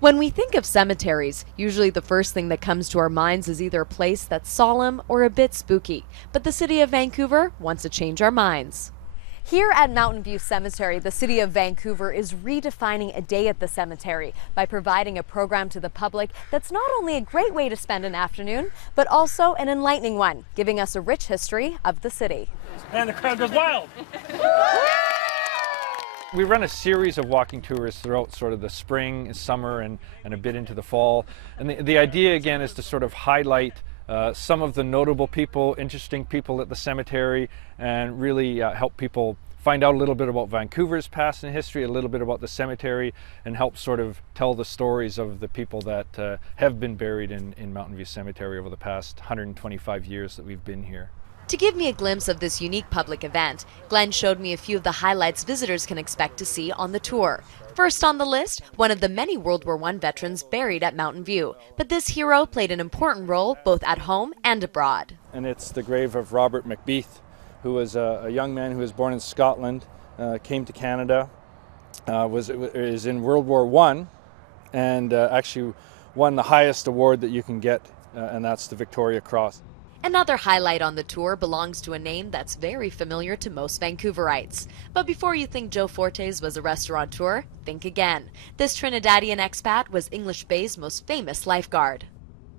When we think of cemeteries, usually the first thing that comes to our minds is either a place that's solemn or a bit spooky. But the city of Vancouver wants to change our minds. Here at Mountain View Cemetery, the city of Vancouver is redefining a day at the cemetery by providing a program to the public that's not only a great way to spend an afternoon, but also an enlightening one, giving us a rich history of the city. And the crowd goes wild. We run a series of walking tours throughout sort of the spring, summer, and a bit into the fall. And the idea, again, is to sort of highlight some of the notable people, interesting people at the cemetery, and really help people find out a little bit about Vancouver's past and history, a little bit about the cemetery, and help sort of tell the stories of the people that have been buried in Mountain View Cemetery over the past 125 years that we've been here. To give me a glimpse of this unique public event, Glenn showed me a few of the highlights visitors can expect to see on the tour. First on the list, one of the many World War I veterans buried at Mountain View. But this hero played an important role both at home and abroad. And it's the grave of Robert McBeath, who was a young man who was born in Scotland, came to Canada, is in World War I, and actually won the highest award that you can get, and that's the Victoria Cross. Another highlight on the tour belongs to a name that's very familiar to most Vancouverites. But before you think Joe Fortes was a restaurateur, think again. This Trinidadian expat was English Bay's most famous lifeguard.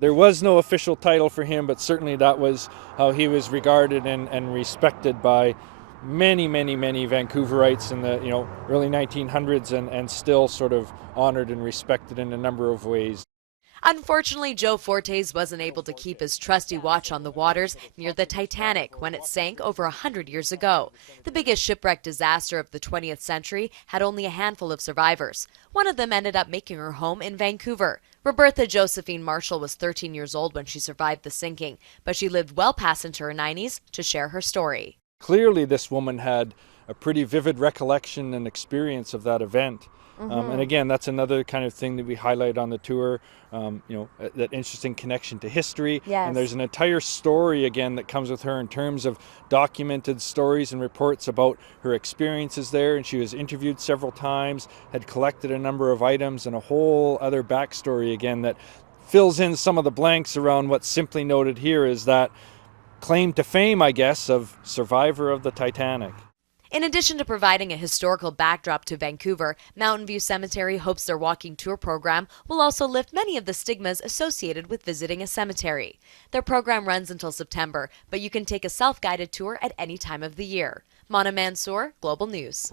There was no official title for him, but certainly that was how he was regarded and respected by many Vancouverites in the early 1900s, and still sort of honored and respected in a number of ways. Unfortunately, Joe Fortes wasn't able to keep his trusty watch on the waters near the Titanic when it sank over 100 years ago. The biggest shipwreck disaster of the 20th century had only a handful of survivors. One of them ended up making her home in Vancouver. Roberta Josephine Marshall was 13 years old when she survived the sinking, but she lived well past into her 90s to share her story. Clearly, this woman had a pretty vivid recollection and experience of that event. And again, that's another kind of thing that we highlight on the tour, that interesting connection to history. Yes. And there's an entire story, again, that comes with her in terms of documented stories and reports about her experiences there. And she was interviewed several times, had collected a number of items, and a whole other backstory, again, that fills in some of the blanks around what's simply noted here is that claim to fame, I guess, of survivor of the Titanic. In addition to providing a historical backdrop to Vancouver, Mountain View Cemetery hopes their walking tour program will also lift many of the stigmas associated with visiting a cemetery. Their program runs until September, but you can take a self-guided tour at any time of the year. Mona Mansour, Global News.